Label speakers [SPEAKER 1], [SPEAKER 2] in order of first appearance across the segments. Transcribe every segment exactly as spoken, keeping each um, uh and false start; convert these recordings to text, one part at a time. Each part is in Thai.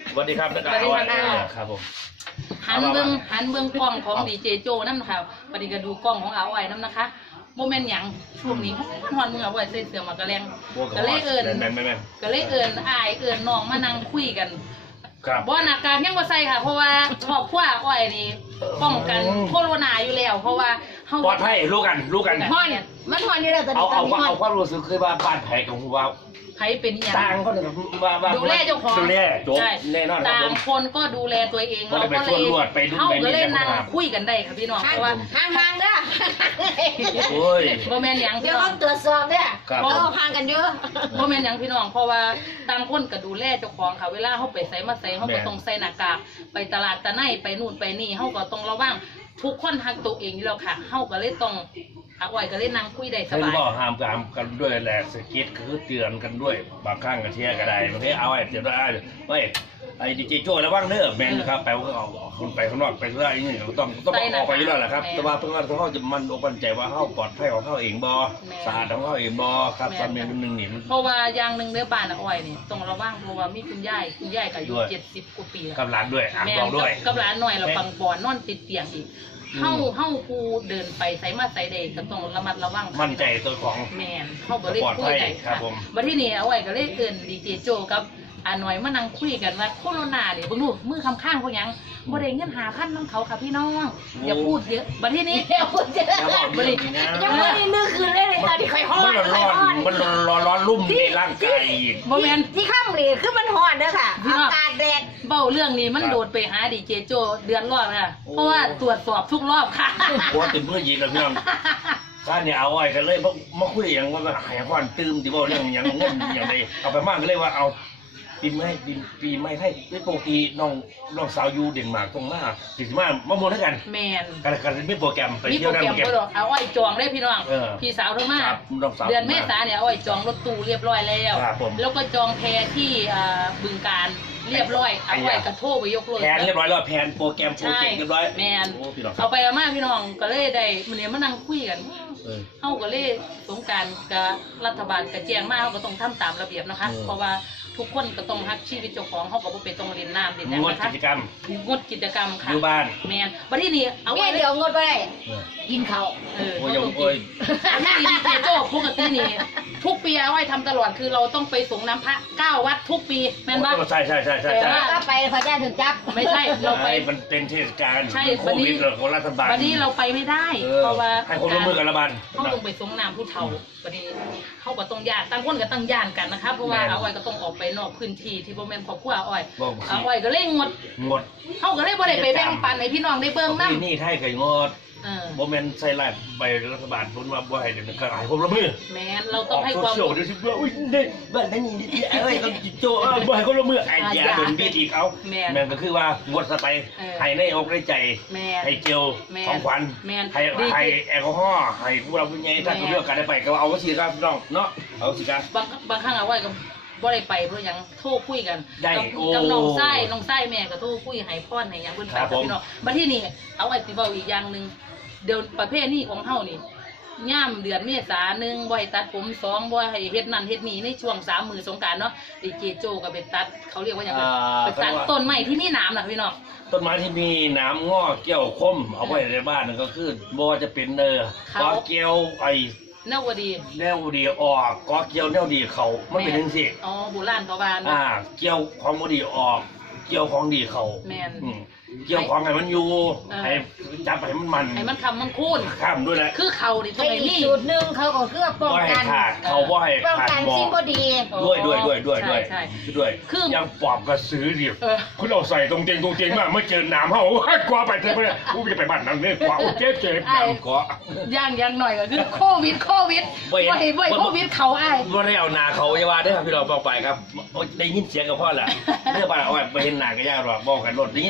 [SPEAKER 1] สวัสดีครับนักข่าวครับผม
[SPEAKER 2] หันเบิ้งหันเบิ้งกล้องของดีเจโจนั่นค่ะปฏิก็ดูกล้องของอาไว้นั่นนะคะโมเมนต์หยังช่วงนี้ฮอนมือเอาไว้ใส่เสื้อมากระแรงก็เลยเอิญก็เลยเอิญอายเอิญน้องมานั่งคุยกันบ่หน้ากากยังบ่ใส่ค่ะเพราะว่าครอบครัวอ้อยนี่ป้องกันโควิดอยู่แล้วเพราะว่าเฮา
[SPEAKER 1] ปลอดภัยรู้กันรู้กัน
[SPEAKER 3] ฮอนมันฮอนอยู่แล้วตอนนี้
[SPEAKER 1] เอาเอาเอาความรู้สึกคือว่าบ้านไผ่ของว่า
[SPEAKER 2] ไผเป็นอย่าง
[SPEAKER 1] ต่างคนว่าว่า
[SPEAKER 2] ดูแลเจ้าของ
[SPEAKER 1] ดูแลโจแน่นอน
[SPEAKER 2] ต่างคนก็ดูแลตัวเองเราก็เลยเฮาก็เลยนั่งคุยกันได้ค่ะพี่น้องเพราะว่า
[SPEAKER 3] ห่างๆเด้อ
[SPEAKER 1] โอ้ย
[SPEAKER 2] บ่แม่นหยัง
[SPEAKER 3] เดี๋ยวต้องตรวจสอบเด้อเพราะห่างกันเยอะ
[SPEAKER 2] บ่แม่นหยังพี่น้องเพราะว่าต่างคนก็ดูแลเจ้าของค่ะเวลาเฮาไปไสมาไสเฮาก็ต้องใส่หน้ากากไปตลาดตะไนไปนู่นไปนี่เฮาก็ต้องระวังทุกคนฮักตัวเองอยู่แล้วค่ะเฮาก็เลยต้องอาอ้อยก็เลยนั่งคุยได้สบาย
[SPEAKER 1] เพิ่นบอกห้ามกันกันด้วยแหละสกิดคือเตือนกันด้วยบางครั้งก็เที่ยก็ได้บางทีเอาไอ้เตือนได้เฮ้ยไอ้ดีเจโจ้ระวังเด้อแม่นครับไปก็เอาคนไปข้างนอกไปได้นี่ต้องต้องออกไปอยู่แล้วแหละครับแต่ว่าเพิ่นว่าเขาจะมันอกมั่นใจว่าเฮาปลอดภัยของเขาเองบ่สะอาดของเขาเองบ่ครับตอนนี้นึงนี่
[SPEAKER 2] เพราะว่าอย่างนึงเด้อบ้านอาอ้อยนี่ต้องระวังเพราะว่ามีคุณยายคุณยายก็อายุเจ็ดสิบกว่าปี
[SPEAKER 1] กับหลานด้วยอ่างบอกด้วย
[SPEAKER 2] กับหลานหน่อยเราปังปอนนอนติดเตียงอีกเฮาเฮาผู้เดินไปไสมาไสใดก็ต้องระมัดระวัง
[SPEAKER 1] มั่นใจตัวของ
[SPEAKER 2] แม่นเฮาก็เลยคุยได้ครับผมบัดทีนี้เอาไว้ก็เลยเอิ้นดีเจโจกับอาหน่อยมานั่งคุยกันว่าโควิดนี่เบิ่งดูมือค้ำข้างพวกหยังบ่ได้เงิน ห้าพัน นำเขาค่ะพี่น้องอย่าพูดเยอะบัดทีนี้
[SPEAKER 3] อย่าพูดเยอะ
[SPEAKER 2] บ่ได้
[SPEAKER 3] ยังไม่ได้นึกคืนเลยตอนที่ค่อยฮ้อน
[SPEAKER 1] มันร้อนมันร้อนร้อนลุ่มในร่างกายอีก
[SPEAKER 2] บ่แม่น
[SPEAKER 3] ที่ค่ำนี่คือมันฮ้อนเด้อค่ะอากาศแดด
[SPEAKER 2] เบ้าเรื่องนี้มันโดดไปหาดีเจโจเดือนรอบค่ะเพราะว่าตรวจสอบทุกรอบค่ะ
[SPEAKER 1] โอ้ติดมือยิงแล้วพี่น้องข้าเนี่ยเอาไว้กันเลยมาคุยอย่างว่าหายความตื่มที่ว่าเรื่องอย่างเงินอย่างไรเอาไปมากก็เลยว่าเอาปีไม่ปีปีไม่ให้ไม่ปกติน้องน้องสาวยูเด่นมากตรงหน้าสิบห้ามามวนให้กัน
[SPEAKER 2] แมน
[SPEAKER 1] กันกันไม่โปรแกรมไป
[SPEAKER 2] เที่ยวได้โปรแกรมเอาไอ้จองได้พี่น้องพี่สาวทั้งมากเดือนเมษาเนี่ยเอาไอ้จองรถตู้เรียบร้อยแล้วแล้วก็จองแพที่บึงการเรียบร้อยเอาไว้กระโทษไปยกรถ
[SPEAKER 1] แผนเรียบร้อยแล้วแผนโปรแกรมโปรเจกต์เรียบร้อย
[SPEAKER 2] แมนเอาไปเอามาพี่น้องก็เลยได้มันเนี่ยมานั่งคุยกันเฮาก็เลยสงการกับรัฐบาลกระแจงมาเฮาก็ต้องทำตามระเบียบนะคะเพราะว่าทุกคนก็ต้องรักชีวิตเจ้าของเขาก็บ่เป็นต้องเรียนน้ำเรียนน้ำนะคะ
[SPEAKER 1] งดกิจกรรม
[SPEAKER 2] งดกิจกรรมค่ะ
[SPEAKER 1] อยู่บ้าน
[SPEAKER 2] แมนบัดนี้นี่
[SPEAKER 3] เอาไว้เดี๋ยวงดไปกินข้าว
[SPEAKER 2] เออโอ้ยโอ้ยนี่ดีเจโจ้ปกตินี่ทุกปีเอาไว้ทำตลอดคือเราต้องไปสงน้ำพระเก้าวัดทุกปีแม่นป่ะ
[SPEAKER 1] ใช่ใช่ใช่ใช่
[SPEAKER 3] แต่ว่าถ้าไปพระเจ้าถึงจับ
[SPEAKER 2] ไม่ใช่เราไป
[SPEAKER 1] มันเป็นเทศกาลโควิดของรัฐบาล
[SPEAKER 2] วันนี้เราไปไม่ได้เพราะว่า
[SPEAKER 1] ให้คนร่วมมือกันระบาด
[SPEAKER 2] เขาต้องไปสงน้ำผู้เฒ่าวันนี้เขาก็ต้องญาติตั้งคนก็ตั้งญาติกันนะคะเพราะว่าเอาไว้ก็ต้องออกไปนอกพื้นที่ที่บ่แม่นครอบครัวอ้อยอ้อยก็เลยงด
[SPEAKER 1] งด
[SPEAKER 2] เขาก็เลยบ่ได้ไปแบ่งปันให้พี่น้องได้เบิ่งนำ
[SPEAKER 1] นี่ไทยก็งดบ่แม่นใส่ร้ายใบรัฐบาลเพิ่นว่าบ่ให้เด็กขายผมละมือ
[SPEAKER 2] แม่นเราต้องให้ความ
[SPEAKER 1] โซเชียลเดี๋ยวสิว่าอุ้ยเด้บ้านนั้นนี่เอ้ยต้องจิโจเออบ่ให้คนละมือไอ้ยาโดนบีบอีกเอาแม่นก็คือว่างดซะไปให้ในอกในใจให้เจลของขวัญให้ให้แอลกอฮอล์ให้พวกเราผู้ใหญ่ถ้าเลือกกันได้ไปก็เอาสิครับพี่น้องเนาะเอาสิครับ
[SPEAKER 2] บางบางครั้งเอาไว้ก็บ่ได้ไปเพื่อยังโทรคุยกันกับน้องไส้น้องไส้แม่ก็โทรคุยให้พรให้ยังเพิ่นไปพี่น้องบัดทีนี้เอาไว้สิเว้าอีกอย่างนึงเดี๋ยวประเภทนี้ของเฮานี่ย่ามเดือนเมษาหนึ่งบ่ให้ตัดผมสองบ่ให้เฮ็ดนั่นเฮ็ดนี่ในช่วงสามมื้อสงกรานต์เนาะดีเจโจก็ไปตัดเขาเรียกว่าหยังไปตัดต้นไม้ที่มีหนามน่ะพี่น้อง
[SPEAKER 1] ต้นไม้ที่มีหนามงอกเกี่ยวคมเอาไว้ในบ้านนั่นก็คือบ่ว่าจะเป็นเด้อก็เกี่ยวไอ้
[SPEAKER 2] แนวดี
[SPEAKER 1] แนวดีออกก็เกี่ยวแนวดีเขามันเป็นจังซี่
[SPEAKER 2] อ๋อโบราณเขาว่า
[SPEAKER 1] อ่าเกี่ยวของบ่ดีออกเกี่ยวของดีเขา
[SPEAKER 2] แม่น
[SPEAKER 1] เกี่ยวของให้มันอยู่ให้จับให้มันมัน
[SPEAKER 2] ให้มันคำมันคูน
[SPEAKER 1] ข้ามด้วยแหละ
[SPEAKER 2] คือเขาดิตรง
[SPEAKER 3] นี้สูตรหนึ่งเขาก็คือป้องกัน
[SPEAKER 1] เขาว่าให้
[SPEAKER 3] ป้องกันสิ่งบ่ดี
[SPEAKER 1] ด้วยด้วยด้วยด้วยด้วยด้วยคือยังปอบกระสือดิคุณเราใส่ตรงเตียงตรงเตียงมากเมื่อเจอน้ำเขากลัวไปเถอะเพื่อนกูจะไปบ้านนั่งเนี่ยกลัวเจ็บเจ็บน้ำกลัว
[SPEAKER 2] ย่างย่างหน่อยก็คือโควิดโควิดบ่อยบ่อยโควิดเขาไอ้
[SPEAKER 1] บ่ได้เอาหนาเขาอย่าว่าได้ครับพี่เราบอกไปครับได้ยินเสียงกับพ่อแหละเรื่องบ้านเอาไว้ไปเห็นหนาก็ยากหรอกบอกกันรถได้ยินหรอกประเดี๋ยว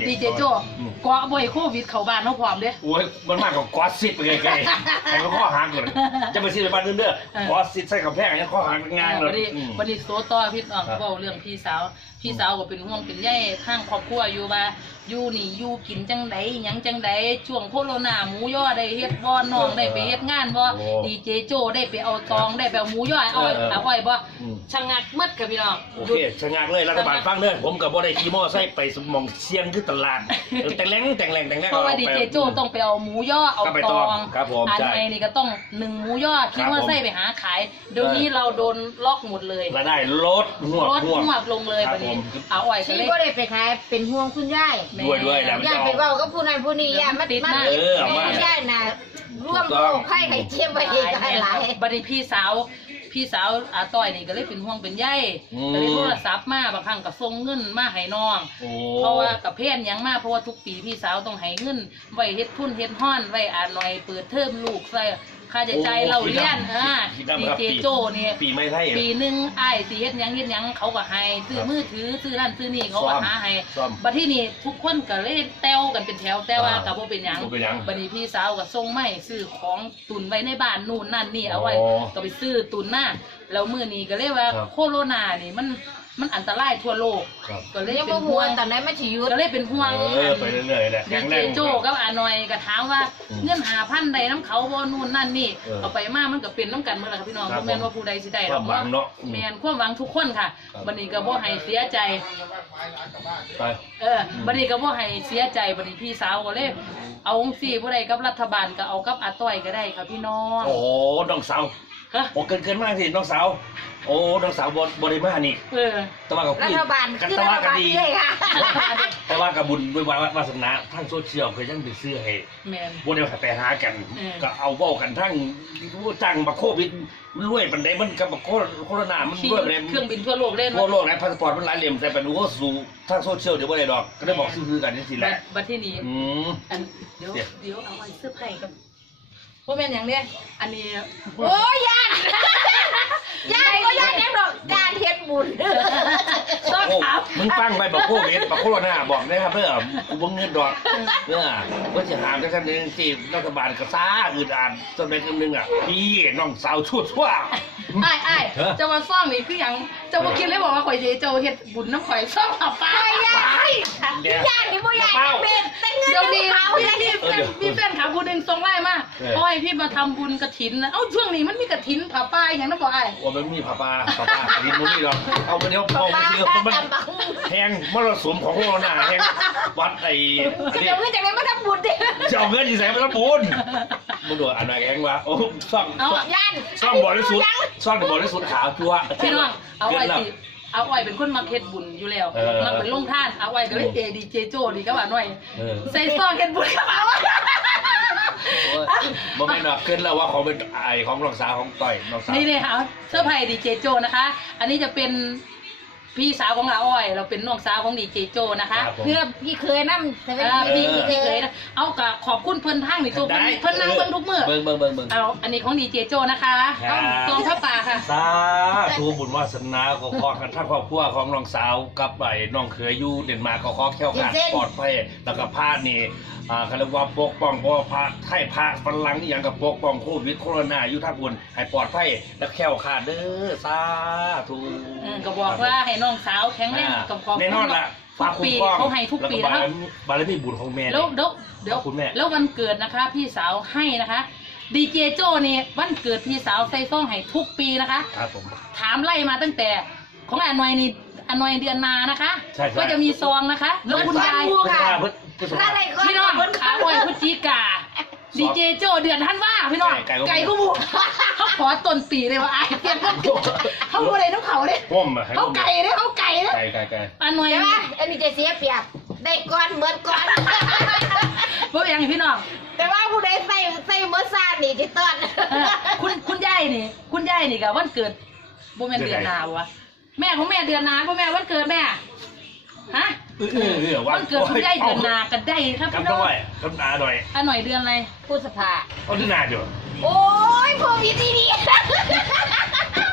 [SPEAKER 2] ดีเจโจ้เกาะบ่อยโควิดเข้าบ้านเฮาพร้อมเด้
[SPEAKER 1] โอ้ยมันมากกว่ากอสิบไปไกลๆให้มันข้อหักเลยจะไปซื้อไปบ้านนึงเด้อกอสิบใส่กับแพงยังข้อหักงานเลย
[SPEAKER 2] วันนี้วันนี้โซต่อพี่น้องเว้าเรื่องพี่สาวพี่สาวก็เป็นห่วงเป็นใยทางครอบครัวอยู่ว่าอยู่นี่อยู่กินจังไดหยังจังไดช่วงโควิดหมูย่อได้เฮ็ดบ่น้องได้ไปเฮ็ดงานบ่ดีเจโจ้ได้ไปเอาตองได้ไปเอาหมูย่อเอาเอาไว้บ่ชะงักมัดกับพี่น้อง
[SPEAKER 1] โอเคชะงักเลยรัฐบาลฟังเด้อผมกับบ่ได้ขี่มอไซค์ไปสมองเสียงคือตลาดแต่แรงแต่แรงแต่แรง
[SPEAKER 2] เพราะว่าดีเจโจ้ต้องไปเอาหมูย่อเอาตอง
[SPEAKER 1] ครับผม
[SPEAKER 2] อัน
[SPEAKER 1] ใช่
[SPEAKER 2] ไหนนี่ก็ต้องหนึ่งหมูย่อคิดว่าไส้ไปหาขายเดี๋ยวนี้เราโดนล็อกหมดเลย
[SPEAKER 1] รายได้ลดหัว
[SPEAKER 2] ลดหวบลงเลยวันนี้เอาอ่อยกัน
[SPEAKER 3] ที่
[SPEAKER 2] เลย
[SPEAKER 3] บ่ได้ไปขายเป็นห่วงคุณยาย
[SPEAKER 1] ด้วยด้วยแล้ว
[SPEAKER 3] ย่าไปเว้ากับผู้นั้นผู้นี้ย่ามันมัน
[SPEAKER 1] เออเอามา
[SPEAKER 3] แม่ย่าน่ะร่วมโรคไข้ไข้เจ็บไว้อีกหลาย
[SPEAKER 2] บัดนี้พี่สาวพี่สาวอาต้อยนี่ก็เลยเป็นห่วงเป็นใยก็เลยโทรศัพท์มาบางครั้งก็ส่งเงินมาให้น้อง
[SPEAKER 1] โอ้
[SPEAKER 2] เพราะว่ากับเพี้ยนยังมากเพราะว่าทุกปีพี่สาวต้องให้เงินไว้เฮ็ดทุนเฮ็ดห้อนไว้อ่านหน่อยเปิดเทอมลูกใส่ค่าใช้จ่ายเราเรียนอ่าดีเจโจ้เนี่ย
[SPEAKER 1] ปีไม่ไทย
[SPEAKER 2] ปีหนึ่งไอ้ายสิเฮ็ดหยังเฮ็ดหยังเขาก็ให้ซื้อมือถือซื้อนั่นซื้อนี่เขาก็หาให้
[SPEAKER 1] ซ่อม
[SPEAKER 2] บัดที่นี่ทุกคนก็เลยแต้วกันเป็นแถวแต่ว่าก็บ่เป็นหยัง
[SPEAKER 1] บ่เป็นหยัง
[SPEAKER 2] บัดนี้พี่สาวก็ส่งไม้ซื้อของตุนไว้ในบ้านนู่นนั่นนี่เอาไว้
[SPEAKER 1] อ๋อ
[SPEAKER 2] ก็ไปซื้อตุนหน้าแล้วมื้อนี้ก็เลยว่า
[SPEAKER 1] ครับ
[SPEAKER 2] โคโรนานี่มันมันอันตรายทั่วโลก
[SPEAKER 1] ครับ
[SPEAKER 2] ก็เลย
[SPEAKER 3] ๆยัง
[SPEAKER 2] เป็
[SPEAKER 3] บ่
[SPEAKER 2] น
[SPEAKER 3] ฮู้
[SPEAKER 2] ห่ว
[SPEAKER 3] ว่าง ตอนไหนมันสิหยุด
[SPEAKER 2] ก็เลยเป็นห่วง
[SPEAKER 1] เออไปเรื่อยๆแหละ
[SPEAKER 2] ดี
[SPEAKER 1] แข็ง
[SPEAKER 2] เจ
[SPEAKER 1] แรง
[SPEAKER 2] โจ้กับอาหน่อยก็ถามว่า
[SPEAKER 1] อืม
[SPEAKER 2] เงินหาพันใดน้ำเขาบ่นู่นนั่นนี่
[SPEAKER 1] เออ
[SPEAKER 2] เอาไปมามันก็เป็นน้ำกันเมื่อไหร่ครับพี่น้อง
[SPEAKER 1] ครับ
[SPEAKER 2] บ่แม่นว่าผู้ใดสิได้
[SPEAKER 1] ความหวังเนาะ
[SPEAKER 2] แม่นความหวังทุกคนค่ะ
[SPEAKER 1] ครับ
[SPEAKER 2] บัดนี้ก็บ่ให้เสียใจ
[SPEAKER 1] ไป
[SPEAKER 2] เออบัดนี้ก็บ่ให้เสียใจบัดนี้พี่สาวก็เลยเอาจังซี่บ่ได้กับรัฐบาลก็เอากับอาต้อยก็ได้ค่ะพี่น้อง
[SPEAKER 1] โอ้โหน้องสาว
[SPEAKER 2] ฮะ
[SPEAKER 1] โอ้เกินเกินมากสิน้องสาวโอ้น้องสาวบบ่ได้มานี่
[SPEAKER 2] เออ
[SPEAKER 1] แต่ว่ากับ
[SPEAKER 3] รั
[SPEAKER 1] พี่
[SPEAKER 3] ฐบาล
[SPEAKER 1] กัน
[SPEAKER 3] คือ
[SPEAKER 1] แต่
[SPEAKER 3] รั
[SPEAKER 1] ว่า
[SPEAKER 3] ฐ
[SPEAKER 1] กัน
[SPEAKER 3] บาล
[SPEAKER 1] ดี
[SPEAKER 3] เลยค่ะ
[SPEAKER 1] แต่ว่ากับบุญด้วยวาสนาทางโซเชียลเคยยังไปซื้อให้
[SPEAKER 2] แม่น
[SPEAKER 1] บ่ได้ไปหากัน
[SPEAKER 2] เออ
[SPEAKER 1] ก็เอาเว้ากันทั้งจังบักโควิดมันรวยปานใดมันกับบักโคโคโรนามันรวยปานใด
[SPEAKER 2] เครื่องบินทั่วโลกเล่น
[SPEAKER 1] ทั่วโลกนะพาสปอร์ตมันหลายเหลี่ยมแต่ไปดูก็สู่ทางโซเชียลเดี๋ยวบ่ได้ดอกก็ได้บอกซื้อๆกันจังซี่แห
[SPEAKER 2] บั
[SPEAKER 1] ละ
[SPEAKER 2] ดบัดที่นี้
[SPEAKER 1] อืม
[SPEAKER 2] อันเดี๋ยว
[SPEAKER 1] เดี๋ยว
[SPEAKER 2] เดี๋ยวเอาไว้เสื้อไผ่กันว่าแม่นอย่างเนี้ยอันนี้
[SPEAKER 3] โอ้ยย่านย่านก็ย่านแน่ดอกการเฮ็ดบุญ
[SPEAKER 2] ต้อง
[SPEAKER 1] โอ้
[SPEAKER 2] ถาม
[SPEAKER 1] มึงฟังไปบักโควิดบักโคโรนาบอกนะครับเด้อกูบ่เงินดอกเด้อว่าสิหามจังซั่นจังซี่รัฐบาลก็ซ่าอึดอัดจนได้คำนึงอ่ะพี่น้องสาวชั่วๆ
[SPEAKER 2] ไอ้ไอ้าย
[SPEAKER 1] เออ
[SPEAKER 2] จะมาซ่องนี่คืออย่างจะมาคิดเลยบอกว่าข่อยเจเจ้าเฮ็ดบุญน้ำข่อยซ่องขับไป
[SPEAKER 1] เดี๋ยว
[SPEAKER 3] ย่านนี่บ่ย่านเป็นแต่เงิน
[SPEAKER 2] เดี๋ยวนี้
[SPEAKER 3] เขา
[SPEAKER 2] มี
[SPEAKER 3] เลย
[SPEAKER 2] มีแฟนมีแฟนขาผู้หนึ่งส่งไลน์มา
[SPEAKER 1] เออ
[SPEAKER 2] อ้อยพี่มาทำบุญกฐินนะเอ้าช่วงนี้มันมีกฐินผาป้ายอย่างนั้นบอกไอ้าย
[SPEAKER 1] ว่ามันมีผ้าป่าผ้าป่าดินมันนี่หรอกเอาไปเดี๋ยวเอาไปซื้อมันแหงมรสุมของโคโรนาแหงวัดไอ้อัน
[SPEAKER 3] จะ
[SPEAKER 1] นี้
[SPEAKER 3] เอาเงินจากไหนมาทำบุญดิ
[SPEAKER 1] จะเอาเงินที่ไหนมาทำบุญมึงดูอันไหนแหงวะโอ้ซ่อง
[SPEAKER 2] เอาอะ
[SPEAKER 3] ย่าน
[SPEAKER 1] ซ่องบริสุทธิ์ซ่องบริสุทธิ์ขาวจั่ว
[SPEAKER 2] พี่น้องเอา
[SPEAKER 1] เกิ
[SPEAKER 2] ไว้
[SPEAKER 1] นแล้ว
[SPEAKER 2] สิเอาไว้เป็นคนมาเฮ็ดบุญอยู่แล้ว
[SPEAKER 1] เออ
[SPEAKER 2] มันเป็นลงท่านเอาไว้ก็เลยเจดีเจโจ้ดีก็ว่าหน่อย
[SPEAKER 1] เออ
[SPEAKER 2] ใส่ซองเฮ็ดบุญเข้ามาว่า
[SPEAKER 1] โอ้ยบ่แม่นดอกเกินแล้วว่าของเป็นไอของน้องสาวของต่อยน้องสาว
[SPEAKER 2] นี่เลยค่ะเสื้อผ้าดีเจโจนะคะ อันนี้จะเป็นพี่สาวของอาอ้อย เราเป็นน้องสาวของดีเจโจนะคะ
[SPEAKER 1] ครับผม
[SPEAKER 3] เพื่อพี่เคยนั่งเซเว่น
[SPEAKER 2] อ่า
[SPEAKER 3] ดี
[SPEAKER 2] พี่พี่เคยนะเอากะขอบคุณเพิ่นทั้งนี่ตัวเพิ่นเพิ่นนั่งเบิ่งทุกมื้อ
[SPEAKER 1] เบิ่งเบิ่งเบิ่งเบิ่ง
[SPEAKER 2] เอาอันนี้ของดีเจโจนะคะ
[SPEAKER 1] ครับ
[SPEAKER 2] เอาซองผ้าป่าค่ะ
[SPEAKER 1] สาธุบุญวาสนาขอขอกันทั้งครอบครัวของน้องสาวกับไอ้น้องเขยอยู่เดนมาร์กก็ขอแค้วคลาดปลอดภัยแล้วก็พานี่อ่าเขาเรียกว่าปกป้องเพราะว่าพระไทยพระฝรั่งนี่ยังกับปกป้องโควิดโคโรนาอยู่ทั้งบุญให้ปลอดภัยและแค้วคลาดเด้อสาธุ
[SPEAKER 2] เออก็บอกว่าให้น้องสาวแข็งแรงกับขอบ
[SPEAKER 1] แน่นอนล่ะ
[SPEAKER 2] ทุกปีเขาให้ทุกปี
[SPEAKER 1] แล้
[SPEAKER 2] นะ
[SPEAKER 1] ว
[SPEAKER 2] ค
[SPEAKER 1] ก็
[SPEAKER 2] รับ
[SPEAKER 1] บารมีบุญของแม่
[SPEAKER 2] แล้วเดี๋ยวเดี๋ยว
[SPEAKER 1] ขอบคุณแม่
[SPEAKER 2] แล้ววันเกิดนะคะ พี่สาวให้นะคะดีเจโจนี่วันเกิดพี่สาวใส่ซองให้ทุกปีนะคะ
[SPEAKER 1] ครับผม
[SPEAKER 2] ถามไล่มาตั้งแต่ของอนนอยนี่อนนอยเดือนนานะคะ
[SPEAKER 1] ใช่ใช่
[SPEAKER 2] ก็จะมีซองนะคะแล้วคุณยาย
[SPEAKER 1] พุทธาพุทธพุทธ
[SPEAKER 3] ถ้าอะไรก็
[SPEAKER 2] พี่น้องขาอ้อยพุจิกาดีเจโจเดือนท่านว่าพี่น้อง
[SPEAKER 1] ไก่ไก่
[SPEAKER 2] ไก่กูบุกเขาขอต้นปีเลยว่าไอ้เพียนเขาเขาอะไรน้ำเขาเลย
[SPEAKER 1] พ่มอะให้
[SPEAKER 2] เขาไก่เลยเขาไก่เลย
[SPEAKER 1] ไก่ไก่ไก่
[SPEAKER 2] อนนอย
[SPEAKER 3] ใช่ไหมอันนี้จะเสียเปรียบได้ก่อนเหมือนก่อน
[SPEAKER 2] เพื่อยังพี่น้อง
[SPEAKER 3] แต่ว่าผู้ใดใส่ใส่เมื่อซานี่จะต้อน
[SPEAKER 2] เออคุณคุณยายนี่ คุณยายนี่กับวันเกิดบ่แม่นเดือนนาวะแม่ของแม่เดือนนาบ่แม่วันเกิดแม่ฮะ
[SPEAKER 1] เออเออเออ
[SPEAKER 2] วันเกิดคุณยายเดือนนากันได้ครับพี่
[SPEAKER 1] กำ
[SPEAKER 2] น้
[SPEAKER 1] ต้
[SPEAKER 2] อ
[SPEAKER 1] อง งไหวกำนาหน่อย
[SPEAKER 2] อันหน่อยเดือนอะไร
[SPEAKER 3] ผู้สภา
[SPEAKER 1] เอาที่นาอยู่
[SPEAKER 3] โอ้ยพวกนี้ดีดี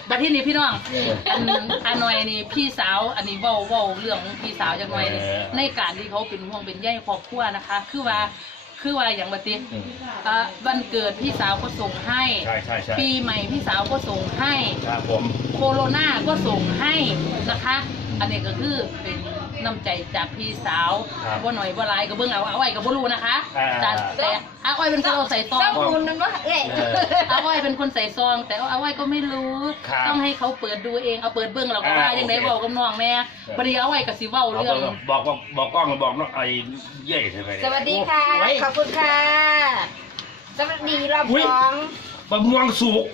[SPEAKER 2] บัดที่นี่พี่น้องอันอันหน่อยนี่พี่สาวอันนี้เว้าเว้าเรื่องของพี่สาวจังหน่อยนี่ในการที่เขาเป็นห่วงเป็นใยครอบครัวนะคะ คือว่าคือว่าอย่างบัดนี้อ่าวันเกิดพี่สาวก็ส่งให้
[SPEAKER 1] ใช่ใช่ใช่
[SPEAKER 2] ปีใหม่พี่สาวก็ส่งให้
[SPEAKER 1] ครับผม
[SPEAKER 2] โคโรนาก็ส่งให้นะคะ อันนี้ก็คือเป็นน้ำใจจากพี่สาวบ่หน่อยบ่หลายก็เบิ่งเอาเอาไว้ก็บ่รู้นะคะแต่แต่อาอ้อยเป็นคนเอาใส่ซอง
[SPEAKER 3] เจ้าคุณนั่นว่าเอ๊ะ
[SPEAKER 2] อาอ้อยเป็นคนใส่ซอง แต่อาอ้อยก็ไม่รู้ ต้องให้เขาเปิดดูเองเอาเปิดเบิ่งเราก็ว่ายังไงบอกกับน้องแม่บัดนี้อาอ้อยก็สิเว้าเรื่อง
[SPEAKER 1] บอกบอกบอกกล้องบอกน้องไอ้เย่ใช่ไหม
[SPEAKER 3] สวัสดีค่ะขอบคุณค่ะสวัสดีรอบสอง
[SPEAKER 1] บะม่วงสุก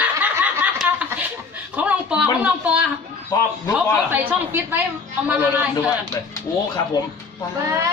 [SPEAKER 2] ของน้องปอของน้องปอ
[SPEAKER 1] ปอบ
[SPEAKER 2] เขาเขาใส่ช่องฟิตไว้เอามาละลาย
[SPEAKER 1] ดู
[SPEAKER 2] เอ
[SPEAKER 1] ว่า
[SPEAKER 2] อ
[SPEAKER 1] โอ้ครับผม
[SPEAKER 3] บ้า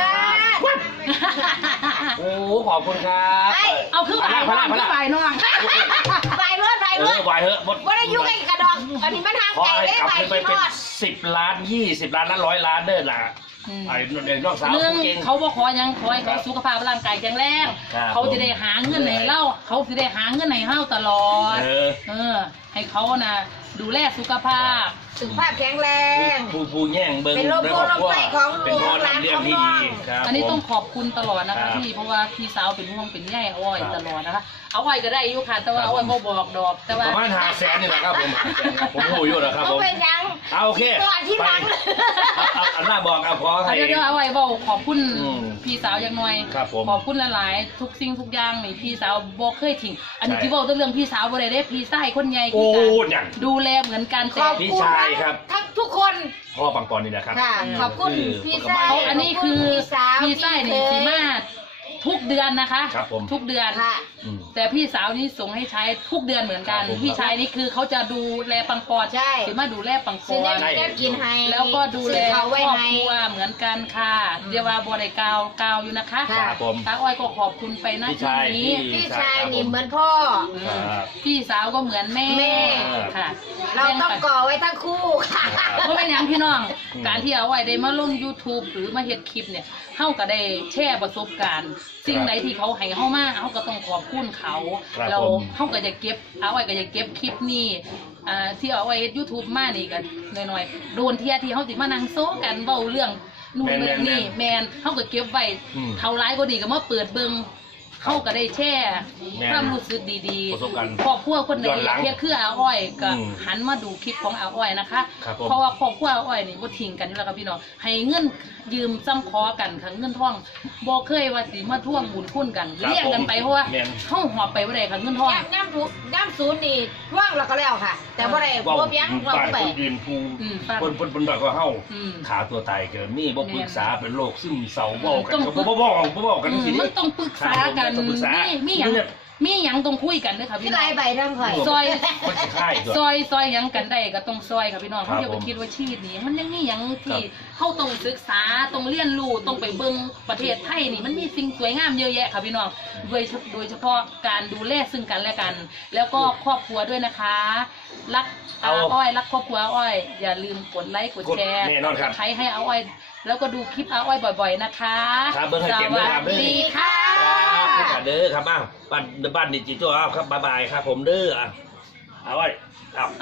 [SPEAKER 1] โอ้ขอบคุณครับ
[SPEAKER 2] เอาคือบ่ายน้องคือบ่ายน้อง
[SPEAKER 3] ไปเมื่อไป
[SPEAKER 1] เอ
[SPEAKER 3] เมื่อ
[SPEAKER 1] อไหวเหอะหมด
[SPEAKER 3] ว่าได้ยุ่งไอ้กระดองอันนี้มันทาง
[SPEAKER 1] ขอ
[SPEAKER 3] ไก่
[SPEAKER 1] ให้
[SPEAKER 3] ได้
[SPEAKER 1] กลับ
[SPEAKER 3] ไป
[SPEAKER 1] ขึ้นไป
[SPEAKER 3] ที่
[SPEAKER 1] เป็น
[SPEAKER 3] ทอด
[SPEAKER 1] สิบล้านยี่สิบล้านล้านร้อยล้านเด้อล่ะ
[SPEAKER 2] อืม
[SPEAKER 1] ไอ้เด็กน้องสาว
[SPEAKER 2] หนึ่ง
[SPEAKER 1] เก่ง
[SPEAKER 2] เขาบอกขอยังขอให้เขาสุขภาพร่างกายแข็งแรง
[SPEAKER 1] ครับ
[SPEAKER 2] เขาจะได้หาเงินให้เล่าเขาจะได้หาเงินให้เฮาตลอด
[SPEAKER 1] เออ
[SPEAKER 2] เออ ให้เขานะดูแลสุขภาพ
[SPEAKER 3] สุขภาพแข็งแรง
[SPEAKER 1] ผู้ผู้แย่งเบิ้ง
[SPEAKER 3] เป็นโรค
[SPEAKER 1] ด้วยครอบครัว
[SPEAKER 3] โรคไตของลูก
[SPEAKER 1] เป็นพ่อ
[SPEAKER 3] หลาน
[SPEAKER 1] เลี้ย
[SPEAKER 3] ของ
[SPEAKER 1] ที่
[SPEAKER 3] น้อง
[SPEAKER 1] ดีครับ
[SPEAKER 2] อันนี้
[SPEAKER 1] ผม
[SPEAKER 2] ต้องขอบคุณตลอดนะ
[SPEAKER 1] ครั
[SPEAKER 2] คะ
[SPEAKER 1] บ
[SPEAKER 2] พี่เพราะว่าพี่สาวเป็นห่วงเป็นใยอาอ้อย
[SPEAKER 1] ครับ
[SPEAKER 2] ตลอดนะคะเอาอ้อยก็ได้อยู่ค่ะแต่ว่าเอาอ้อยบ่บอกดอกแต่
[SPEAKER 1] ป
[SPEAKER 2] ว่า
[SPEAKER 1] ระมาณห้าแสนนี่แหละครับผมห้าแสนครับผมรู้อยู่แล้วครับ
[SPEAKER 3] เขา
[SPEAKER 1] ผม
[SPEAKER 3] เป็นยัง
[SPEAKER 1] เอาโอเค
[SPEAKER 3] ก่อนที่หลัง
[SPEAKER 1] ไปเอาเอาอันหน้าบอกเอาขอให้
[SPEAKER 2] เดี๋ยวเดี๋ยวเอาไว้บอกขอบคุณ
[SPEAKER 1] อืม
[SPEAKER 2] พี่สาวอย่างหน่อย
[SPEAKER 1] ครับผม
[SPEAKER 2] ขอบคุณหลายๆทุกสิ่งทุกอย่างนี่พี่สาวบอกเคยทิ้งอันนี้
[SPEAKER 1] ใช่
[SPEAKER 2] ที่บอกตัวเรื่องพี่สาวบ่ได้เด้พี่ชายคนใหญ่
[SPEAKER 1] โอ้
[SPEAKER 2] คือกัน
[SPEAKER 1] ยัง
[SPEAKER 2] ดูแลเหมือนกัน
[SPEAKER 3] ข
[SPEAKER 2] แต่
[SPEAKER 3] อบ
[SPEAKER 1] พี่
[SPEAKER 3] คุณ
[SPEAKER 1] ชายครับ
[SPEAKER 3] ทั้งทุกคน
[SPEAKER 1] พ่อปังปอนนี่นะครับ
[SPEAKER 3] ค่ะ ขอบคุณพี่ชาย
[SPEAKER 2] เขาอันนี้คือ
[SPEAKER 3] พี่สาว
[SPEAKER 2] พี่ชายนี่สีมาทุกเดือนนะคะ
[SPEAKER 1] ครับผม
[SPEAKER 2] ทุกเดือน
[SPEAKER 3] ค่ะ
[SPEAKER 1] อืม
[SPEAKER 2] แต่พี่สาวนี่ส่งให้ใช้ทุกเดือนเหมือนกัน
[SPEAKER 1] ครับผม
[SPEAKER 2] พี่ชายนี่คือเขาจะดูแลปังปอน
[SPEAKER 3] ใช่
[SPEAKER 2] สีมาดูแลปังป
[SPEAKER 3] ซื้อ
[SPEAKER 2] อ
[SPEAKER 3] แน
[SPEAKER 2] น
[SPEAKER 3] วแนวกินให้
[SPEAKER 2] แล้วก็ดูแล
[SPEAKER 3] ซื้อ
[SPEAKER 2] คร
[SPEAKER 3] เขา
[SPEAKER 2] อบ
[SPEAKER 3] ไว้
[SPEAKER 2] ครั
[SPEAKER 3] ให้
[SPEAKER 2] วเหมือนกันค่ะเดี๋ยวว่าบัวได้กาวกาวอยู่นะคะ
[SPEAKER 3] ค่ะ
[SPEAKER 1] ครับผม
[SPEAKER 2] ตาอ้อยก็ขอบคุณไปนะ
[SPEAKER 1] พี่
[SPEAKER 2] ที่
[SPEAKER 1] ชาย
[SPEAKER 2] นี้
[SPEAKER 3] พี่ชายนี่เหมือนพ่อ
[SPEAKER 2] อืม
[SPEAKER 1] ครับ
[SPEAKER 2] พี่สาวก็เหมือนแม่
[SPEAKER 3] แม่
[SPEAKER 2] ค่ะ
[SPEAKER 3] เราต้องก่อไว้ทั้งคู่ค่ะ
[SPEAKER 2] เพราะเป็นอย่างพี่น้อง
[SPEAKER 1] อืม
[SPEAKER 2] การที่เอาไว้ได้มาลง YouTube หรือมาเฮ็ดคลิปเนี่ยเฮาก็ได้แชร์ประสบการณ์ สิ่งใดที่เขาให้เฮามาเฮาก็ต้องขอบคุณเขา
[SPEAKER 1] ครับ
[SPEAKER 2] เรา
[SPEAKER 1] ผม
[SPEAKER 2] เฮาก็จะเก็บเอาไว้ก็จะเก็บคลิปนี้อ่าที่เอาไว้เฮ็ด YouTube มานี่ก็น้อยๆโดนเที่ยที่เฮาสิมานั่งโซกันเว้าเรื่องนู่นเรื่องนี่แม่นเฮาก็เก็บไว้
[SPEAKER 1] อืม
[SPEAKER 2] เท่าไรก็ดีก็มาเปิดเบิ่งเขาก็ได้แช่
[SPEAKER 1] แม่น
[SPEAKER 2] ความรู้สึกดี
[SPEAKER 1] ประสบการณ์
[SPEAKER 2] ครอบครัวคนไหน
[SPEAKER 1] ย้อนหลัง
[SPEAKER 2] เฮ็ดคืออาอ้อยก็
[SPEAKER 1] อืม
[SPEAKER 2] หันมาดูคลิปของอาอ้อยนะคะ
[SPEAKER 1] ครับผม
[SPEAKER 2] เพราะว่าครอบครัวอาอ้อยนี่บ่ทิ้งกันอยู่แล้วครับพี่น้องให้เงินยืมซ้ำคอกันทั้งเงินทองบ่เคยว่าสิมาทวงบุญคุณกัน
[SPEAKER 1] ครับ
[SPEAKER 2] เลี้ยงกันไปเพราะว่า
[SPEAKER 1] แม่น
[SPEAKER 2] เฮาหอบไปบ่ได้ค่ะเงินทอง
[SPEAKER 3] ย่ำย่ำทุกย่ำศูนย์นี่ว่างเราก็แล้วค่ะ แต่ว่าได้
[SPEAKER 1] ว่า
[SPEAKER 3] พบยังเรา
[SPEAKER 1] บ้าน
[SPEAKER 3] ไป
[SPEAKER 1] คนอื่นผู้
[SPEAKER 2] อืมบ้าน
[SPEAKER 1] คนคนคนดอยก็เฮา
[SPEAKER 2] อืม
[SPEAKER 1] ขาตัวตายเกิดมีบ่ปรึกษาเป็นโรคซึมเศร้าบ่กัน
[SPEAKER 2] ต้อง
[SPEAKER 1] ก็บ่บ่บ่บ่กัน
[SPEAKER 2] อืม
[SPEAKER 1] ทีนี้
[SPEAKER 2] มันต้องปรึกษากัน
[SPEAKER 1] ต้องปรึกษา
[SPEAKER 2] มีมีหยังมีหยังต้องคุยกันเด้อค่ะ
[SPEAKER 3] ที่
[SPEAKER 2] พี่น้
[SPEAKER 3] ไร
[SPEAKER 2] อง
[SPEAKER 3] ใบทั้งข่อย
[SPEAKER 2] ซอย
[SPEAKER 1] มันสิค่ายด้วย
[SPEAKER 2] ซอยซอยหยังกันได้ก็ต้องซอยค่ะพี่น้อง
[SPEAKER 1] ครับ
[SPEAKER 2] เขาอย่าไป
[SPEAKER 1] ผม
[SPEAKER 2] คิดว่าชีวิตนี้มันยังมีหยังที่
[SPEAKER 1] ครับ
[SPEAKER 2] เขาต้องศึกษาต้องเรียนรู้ต้องไปเบิ่งประเทศไทยนี่มันมีสิ่งสวยงามเยอะแยะค่ะพี่น้องโดยเฉโดยเฉพาะการดูแลซึ่งกันและกัน แล้วก็ครอบครัวด้วยนะคะ รักอาอ้อยรักครอบครัวอาอ้อย อย่าลืมกดไลค์กดแชร์
[SPEAKER 1] กดแน่นอนครับ
[SPEAKER 2] ใช้ให้อาอ้อย แล้วก็ดูคลิปอาอ้อยบ่อย ๆนะคะ
[SPEAKER 1] ครับเบิ่งให้
[SPEAKER 2] ส
[SPEAKER 1] เต็มด้วยครับ
[SPEAKER 2] วัสดีค่ะ
[SPEAKER 1] ครับผู้ขาเด้อครับอ้าวบ้านบ้านดิจิทัลครับบ๊ายบายครับผมเด้ออ่ะเอาไว้เอา